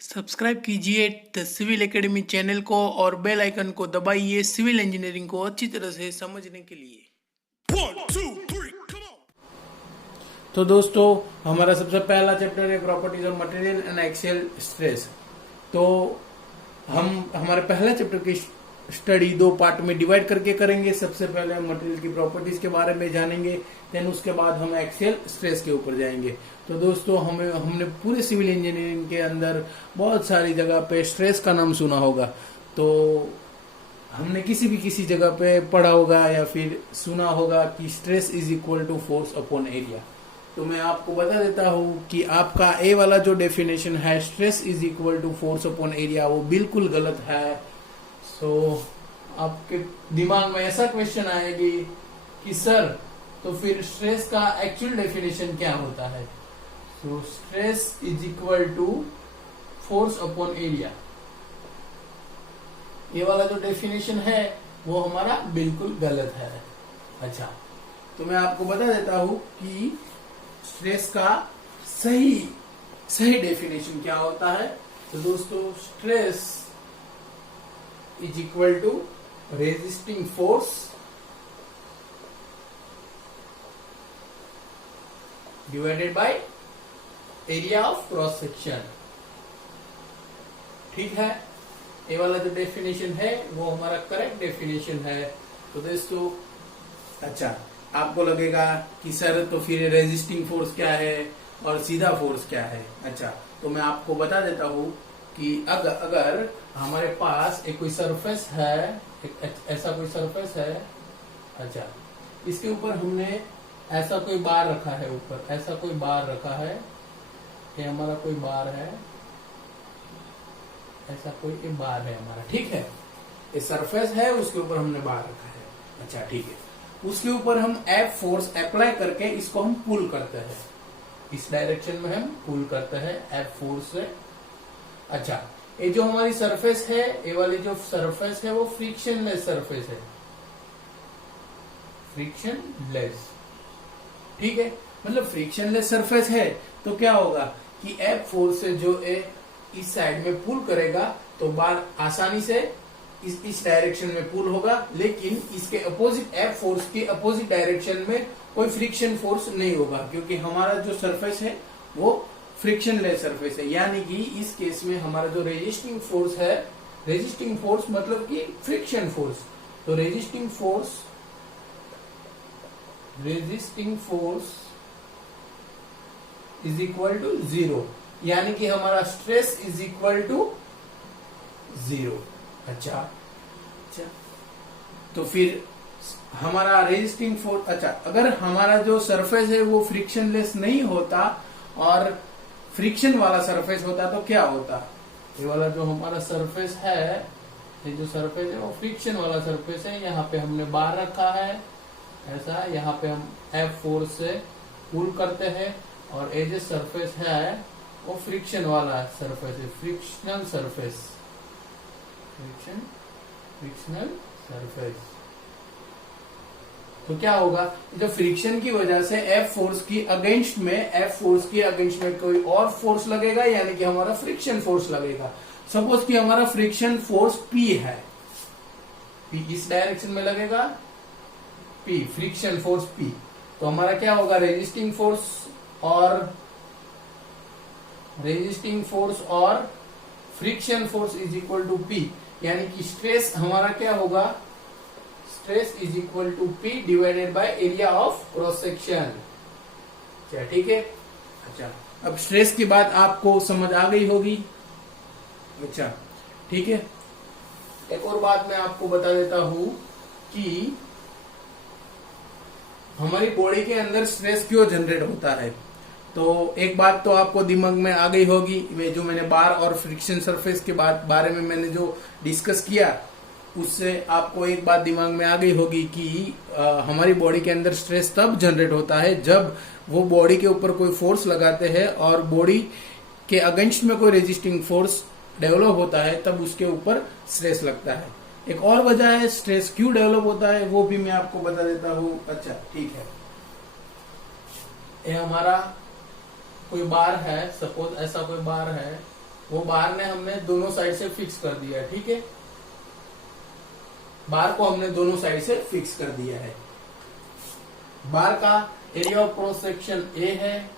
Subscribe कीजिए the civil academy channel को और बेल आइकन को दबाइए सिविल इंजीनियरिंग को अच्छी तरह से समझने के लिए। 1, 2, 3, come on! तो दोस्तों, हमारा सबसे पहला चैप्टर है properties of material and axial stress. तो हम हमारे पहला चैप्टर की स्टडी दो पार्ट में डिवाइड करके करेंगे। सबसे पहले हम मटेरियल की प्रॉपर्टीज के बारे में जानेंगे, देन उसके बाद हम एक्सियल स्ट्रेस के ऊपर जाएंगे। तो दोस्तों, हमने पूरे सिविल इंजीनियरिंग के अंदर बहुत सारी जगह पे स्ट्रेस का नाम सुना होगा। तो हमने किसी जगह पे पढ़ा होगा या फिर सुना होगा कि stress is equal to force upon area. तो मैं आपको बता देता हूँ कि आपका ए वाला जो डेफिनेशन है, stress is equal to force upon area, वो बिल्कुल गलत है। सो आपके दिमाग में ऐसा क्वेश्चन आएगी कि सर, तो फिर स्ट्रेस का एक्चुअल डेफिनेशन क्या होता है? So stress is equal to force upon area, ये वाला जो डेफिनेशन है वो हमारा बिल्कुल गलत है। अच्छा, तो मैं आपको बता देता हूं कि स्ट्रेस का सही डेफिनेशन क्या होता है। तो दोस्तों, stress is equal to resisting force divided by area of cross section. ठीक है, ये वाला जो डेफिनेशन है वो हमारा करेक्ट डेफिनेशन है। तो दोस्तों, अच्छा, आपको लगेगा कि सर, तो फिर रेजिस्टिंग फोर्स क्या है और सीधा फोर्स क्या है? अच्छा, तो मैं आपको बता देता हूँ कि अगर हमारे पास एक कोई सरफेस है, ऐसा कोई सरफेस है, अच्छा, इसके ऊपर हमने ऐसा कोई बार रखा है, ऊपर ऐसा कोई बार रखा है, ये हमारा कोई बार है, ऐसा कोई एक बार है हमारा, ठीक है, ये सरफेस है, उसके ऊपर हमने बार रखा है। अच्छा, ठीक है, उसके ऊपर हम एफ फोर्स अप्लाई करके इसको हम पुल करते हैं, इस डायरेक्शन में हम पुल करते हैं एफ फोर्स से। अच्छा, ये जो हमारी सरफेस है, ये वाली जो सरफेस है वो फ्रिक्शनलेस सरफेस है, फ्रिक्शनलेस, ठीक है, मतलब फ्रिक्शनलेस सरफेस है। तो क्या होगा कि एफ फोर्स से जो इस साइड में पुल करेगा तो बार आसानी से इस डायरेक्शन में पुल होगा, लेकिन इसके अपोजिट एफ फोर्स के अपोजिट डायरेक्शन में कोई फ्रिक्शन फोर्स नहीं होगा, क्योंकि हमारा जो सरफेस है वो फ्रिक्शनलेस सरफेस है। यानी कि इस केस में हमारा जो रेजिस्टिंग फोर्स है, रेजिस्टिंग फोर्स मतलब कि फ्रिक्शन फोर्स, तो resisting force is equal to 0, यानी कि हमारा स्ट्रेस इज इक्वल टू 0। अच्छा, तो फिर हमारा रेजिस्टिंग फोर्स, अच्छा, अगर हमारा जो सरफेस है वो फ्रिक्शनलेस नहीं होता और फ्रिक्शन वाला सरफेस होता तो क्या होता? ये वाला जो हमारा सरफेस है, ये जो सरफेस है वो फ्रिक्शन वाला सरफेस है, यहाँ पे हमने बार रखा है ऐसा, यहाँ पे हम एफ फोर्स से पुल करते हैं, और ये जो सरफेस है वो फ्रिक्शन वाला सरफेस है, फ्रिक्शनल सरफेस, फ्रिक्शनल सरफेस। तो क्या होगा, जो फ्रिक्शन की वजह से एफ फोर्स की अगेंस्ट में कोई और फोर्स लगेगा, यानी कि हमारा फ्रिक्शन फोर्स लगेगा। सपोज कि हमारा फ्रिक्शन फोर्स P है, P इस डायरेक्शन में लगेगा, P फ्रिक्शन फोर्स P, तो हमारा क्या होगा, रेजिस्टिंग फोर्स और friction force is equal to P, यानी कि स्ट्रेस हमारा क्या होगा, stress is equal to P divided by area of cross section. क्या, ठीक है? अच्छा, अब स्ट्रेस की बात आपको समझ आ गई होगी। अच्छा, ठीक है, एक और बात मैं आपको बता देता हूं कि हमारी बॉडी के अंदर स्ट्रेस क्यों जनरेट होता है। तो एक बात तो आपको दिमाग में आ गई होगी, वे जो मैंने बार और फ्रिक्शन सरफेस के बारे में मैंने जो डिस्कस किया, उससे आपको एक बात दिमाग में आ गई होगी कि हमारी बॉडी के अंदर स्ट्रेस तब जनरेट होता है जब वो बॉडी के ऊपर कोई फोर्स लगाते हैं और बॉडी के अगेंस्ट में कोई रेजिस्टिंग फोर्स डेवलप होता है, तब उसके ऊपर स्ट्रेस लगता है। एक और वजह है स्ट्रेस क्यों डेवलप होता है, वो भी मैं आपको बता देता हूँ। अच्छा, ठीक है, ये हमारा कोई बार है, सपोज ऐसा कोई बार है, वो बार ने हमने दोनों साइड से फिक्स कर दिया, ठीक है। बार को हमने दोनों साइड से फिक्स कर दिया है। बार का area of cross section A है,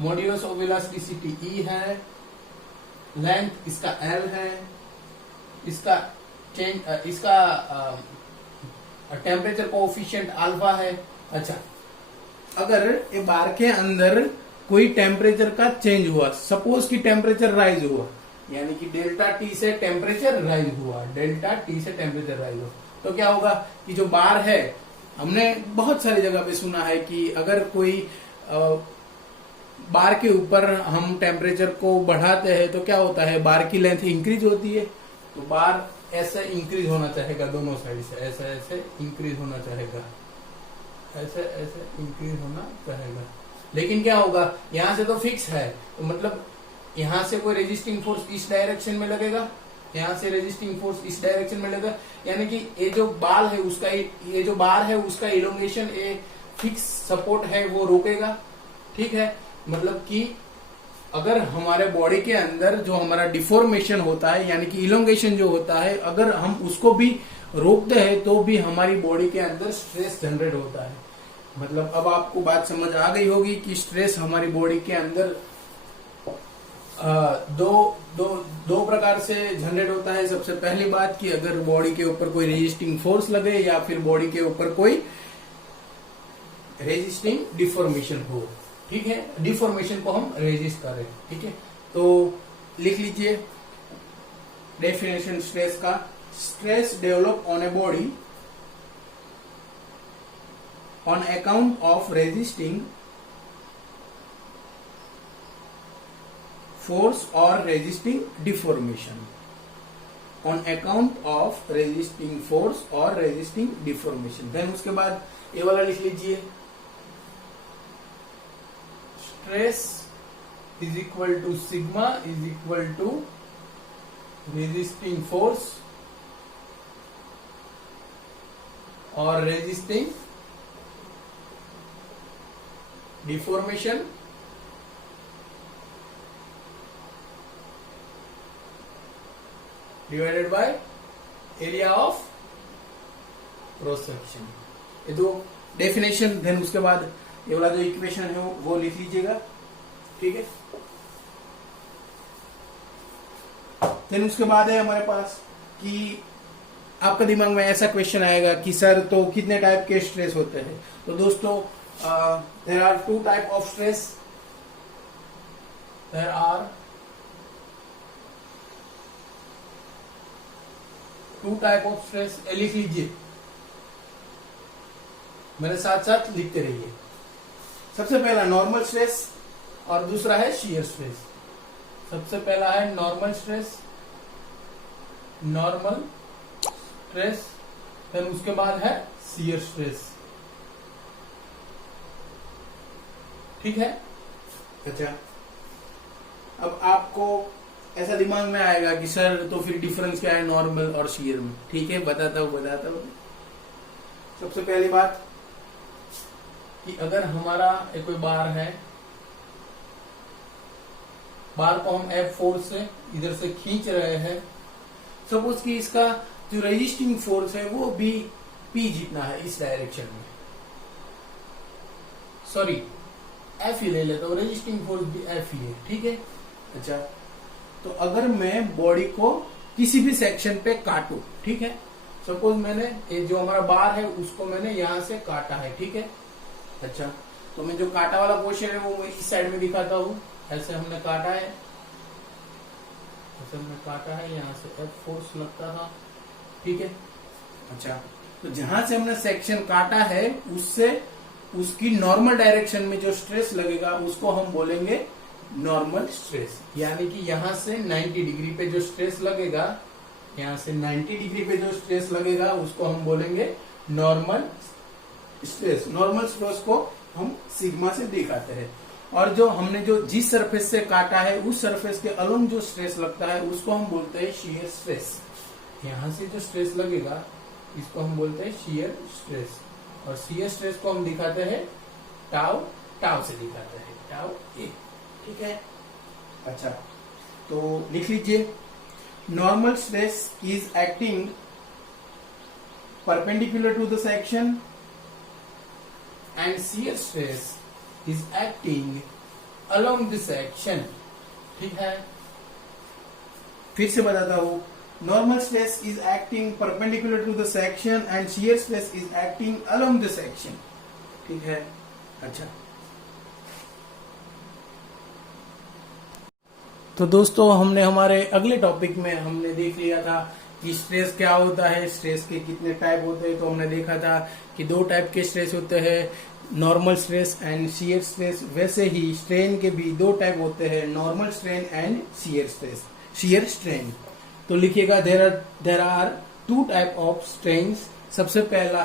मॉड्यूलस ऑफ इलास्टिसिटी ई है, लेंथ इसका एल है, इसका टेम्परेचर कोएफिशिएंट अल्फा है। अच्छा, अगर ये बार के अंदर कोई टेम्परेचर का चेंज हुआ, सपोज कि टेम्परेचर राइज हुआ, यानी कि डेल्टा टी से टेम्परेचर राइज हुआ, डेल्टा टी से टेम्परेचर राइज हुआ, तो क्या होगा कि जो बार है, हमने बहुत सारी जगह पे सुना है कि अगर कोई बार के ऊपर हम टेम्परेचर को बढ़ाते हैं तो क्या होता है, बार की लेंथ इंक्रीज होती है। तो बार ऐसे इंक्रीज होना चाहेगा दोनों साइड से, ऐसे ऐसे इंक्रीज होना चाहेगा, ऐसे ऐसे इंक्रीज होना चाहेगा। लेकिन क्या होगा, यहां से तो फिक्स है, तो मतलब यहां से कोई रेजिस्टिंग फोर्स इस डायरेक्शन में लगेगा, यहां से रेजिस्टिंग फोर्स इस डायरेक्शन में लगेगा, यानी कि ये जो बाल है उसका, ये जो बार है उसका इलोंगेशन, ये फिक्स सपोर्ट है वो रोकेगा, ठीक है। मतलब कि अगर हमारे बॉडी के अंदर जो हमारा डिफॉर्मेशन होता है, यानी कि इलोंगेशन जो होता है, अगर हम उसको भी रोकते हैं तो भी हमारी बॉडी के अंदर स्ट्रेस जनरेट होता है। मतलब अब आपको बात समझ आ गई होगी कि स्ट्रेस हमारी बॉडी के अंदर दो प्रकार से जनरेट होता है। सबसे पहली बात कि अगर बॉडी के ऊपर कोई रेजिस्टिंग फोर्स लगे या फिर बॉडी के ऊपर कोई रेजिस्टिंग डिफॉर्मेशन हो, ठीक है, डिफॉर्मेशन को हम रेजिस्ट करें, ठीक है। तो लिख लीजिए डेफिनेशन स्ट्रेस का, stress develop on a body on account of resisting force or resisting deformation, on account of resisting force or resisting deformation। then उसके बाद ये वाला लिख लीजिए, stress is equal to sigma is equal to resisting force or resisting deformation divided by area of cross section. ये दो definition, then उसके बाद ये वाला जो इक्वेशन है वो लिख लीजिएगा, ठीक है। देन उसके बाद है हमारे पास कि आपका दिमाग में ऐसा क्वेश्चन आएगा कि सर तो कितने टाइप के स्ट्रेस होते हैं। तो दोस्तों there are two type of stress, there are two type of stress। लिख लीजिए, मेरे साथ साथ लिखते रहिए। सबसे पहला नॉर्मल स्ट्रेस और दूसरा है शियर स्ट्रेस। सबसे पहला है नॉर्मल स्ट्रेस, नॉर्मल स्ट्रेस, फिर उसके बाद है शियर स्ट्रेस, ठीक है। अच्छा, अब आपको ऐसा दिमाग में आएगा कि सर तो फिर डिफरेंस क्या है नॉर्मल और शियर में, ठीक है, बताता हूं। सबसे पहली बात कि अगर हमारा एक कोई बार है, बार को हम F फोर्स से इधर से खींच रहे हैं, सपोज कि इसका जो रेजिस्टिंग फोर्स है वो भी P जितना है इस डायरेक्शन में, सॉरी F ही ले लेता हूं, रेजिस्टिंग फोर्स भी F ही है, ठीक है। अच्छा, तो अगर मैं बॉडी को किसी भी सेक्शन पे काटू, ठीक है, सपोज मैंने ये जो हमारा बार है उसको मैंने यहां से काटा है, ठीक है। अच्छा, तो मैं जो काटा वाला पोर्शन है वो इस साइड में दिखाता हूं, ऐसे हमने काटा है, ऐसे हमने काटा है, यहाँ से F फोर्स लगता था, ठीक है। अच्छा, तो जहां से हमने सेक्शन काटा है उससे उसकी नॉर्मल डायरेक्शन में जो स्ट्रेस लगेगा उसको हम बोलेंगे नॉर्मल स्ट्रेस। यानी कि यहां से 90 डिग्री पे जो स्ट्रेस लगेगा, यहां से 90 डिग्री पे जो स्ट्रेस लगेगा उसको हम बोलेंगे नॉर्मल स्ट्रेस। नॉर्मल स्ट्रेस को हम सिग्मा से दिखाते हैं। और जो हमने जो जिस सरफेस से काटा है उस सरफेस के अलोंग जो स्ट्रेस लगता है उसको हम बोलते हैं शियर स्ट्रेस। यहां से जो स्ट्रेस लगेगा इसको हम बोलते हैं शियर स्ट्रेस, और शियर स्ट्रेस को हम दिखाते हैं टाउ, टाउ से दिखाते हैं, टाउ ए, ठीक है। अच्छा, तो लिख लीजिए, normal stress is acting perpendicular to the section and shear stress is acting along the section. ठीक है, फिर से बताता हूं, normal stress is acting perpendicular to the section and shear stress is acting along the section. ठीक है, अच्छा। तो दोस्तों, हमने हमारे अगले टॉपिक में हमने देख लिया था कि स्ट्रेस क्या होता है, स्ट्रेस के कितने टाइप होते हैं। तो हमने देखा था कि 2 टाइप के स्ट्रेस होते हैं, normal stress and shear stress. वैसे ही स्ट्रेन के भी 2 टाइप होते हैं, normal strain and shear strain. तो लिखिएगा, there are 2 type of strains. सबसे पहला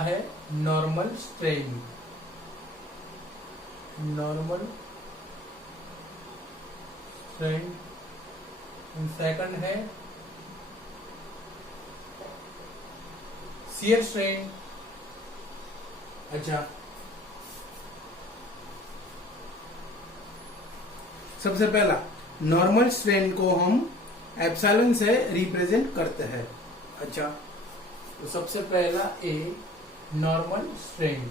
है नॉर्मल स्ट्रेन, सेकंड है शियर स्ट्रेन। अच्छा, सबसे पहला नॉर्मल स्ट्रेन को हम एप्सिलॉन से रिप्रेजेंट करते हैं। अच्छा, तो सबसे पहला ए नॉर्मल स्ट्रेन,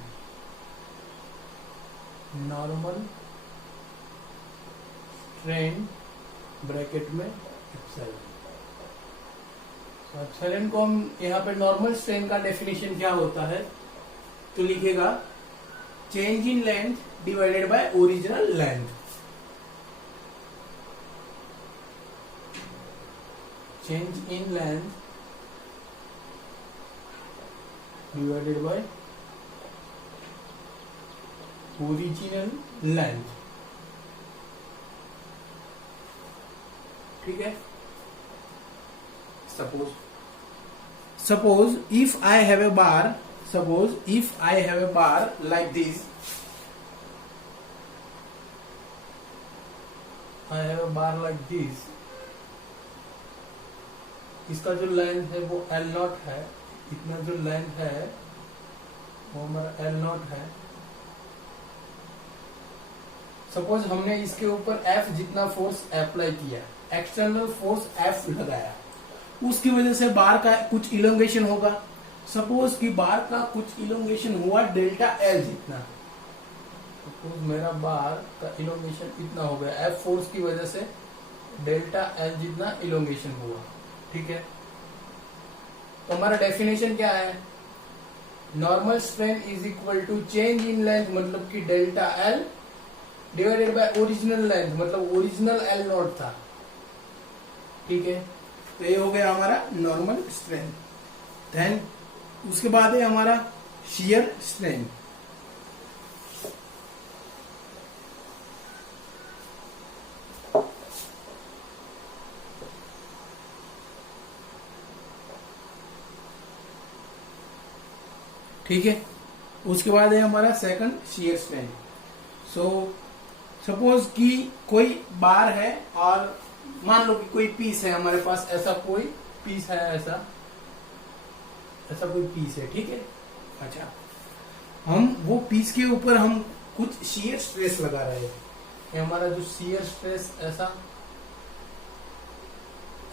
ब्रैकेट में एप्सिलॉन। तो एप्सिलॉन को हम यहाँ पे नॉर्मल स्ट्रेन का डेफिनेशन क्या होता है, तो लिखेगा change in length divided by original length. Change in length divided by original length. ठीक है, suppose if I have a bar like this, इसका जो लेंथ है वो L0 है, इतना जो लेंथ है वो हमारा L0 है। सपोज हमने इसके ऊपर F जितना फोर्स अप्लाई किया, एक्सटर्नल फोर्स F लगाया, उसकी वजह से बार का कुछ इलोंगेशन होगा। सपोज कि बार का कुछ इलोंगेशन हुआ डेल्टा L जितना। सपोज मेरा बार का इलोंगेशन इतना हो गया, F फोर्स की वजह से डेल्टा L जितना इलोंगेशन हुआ। ठीक है, तो हमारा डेफिनेशन क्या है, normal strain is equal to change in length, मतलब कि delta L divided by original length, मतलब ओरिजिनल L0 था। ठीक है, तो ये हो गया हमारा नॉर्मल स्ट्रेन। देन उसके बाद है हमारा शियर स्ट्रेन। ठीक है, उसके बाद है हमारा second shear strain. So suppose कि कोई बार है और मान लो कि कोई पीस है हमारे पास, ऐसा कोई पीस है, ऐसा कोई पीस है। ठीक है, अच्छा, हम वो पीस के ऊपर हम कुछ शियर स्ट्रेस लगा रहे हैं। ये हमारा जो शियर स्ट्रेस ऐसा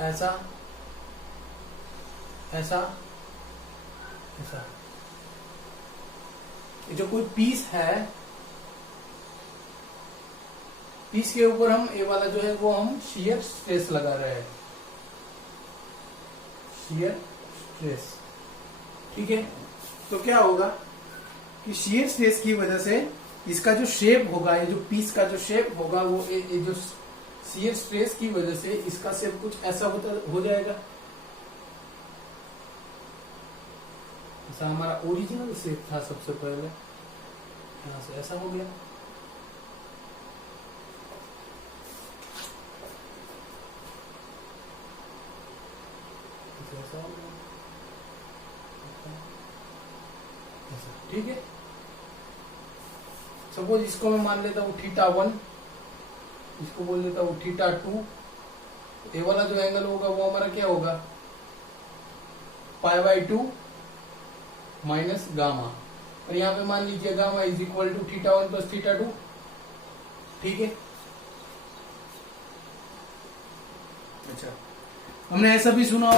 ऐसा ऐसा ऐसा, ये जो कोई पीस है, पीस के ऊपर हम ये वाला जो है वो हम शियर स्ट्रेस लगा रहे हैं, शियर स्ट्रेस। ठीक है, तो क्या होगा कि शियर स्ट्रेस की वजह से इसका जो शेप होगा, ये जो पीस का जो शेप होगा, वो ये जो शियर स्ट्रेस की वजह से इसका शेप कुछ ऐसा हो जाएगा। ऐसा हमारा ओरिजिनल शेप था सबसे पहले, यहां से ऐसा हो गया। ठीक है, सपोज इसको मैं मान लेता हूँ θ1, इसको बोल देता हूँ θ2। ये वाला जो एंगल होगा वो हमारा क्या होगा, π/2 माइनस गामा। और यहाँ पे मान लीजिए gamma is equal to θ1 plus θ2। ठीक है, अच्छा, हमने ऐसा भी सुना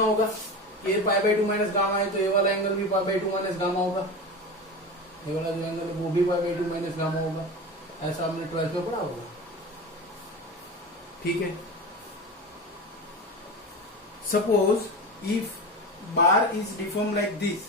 होगा ये पाई बाई 2 माइनस गामा है तो ये वाला एंगल भी पाई बाई 2 माइनस गामा होगा, ये वाला जो एंगल है वो भी पाई बाई 2 माइनस गामा होगा। ऐसा हमने 12th में पढ़ा होगा। ठीक है, suppose if bar is deform like this,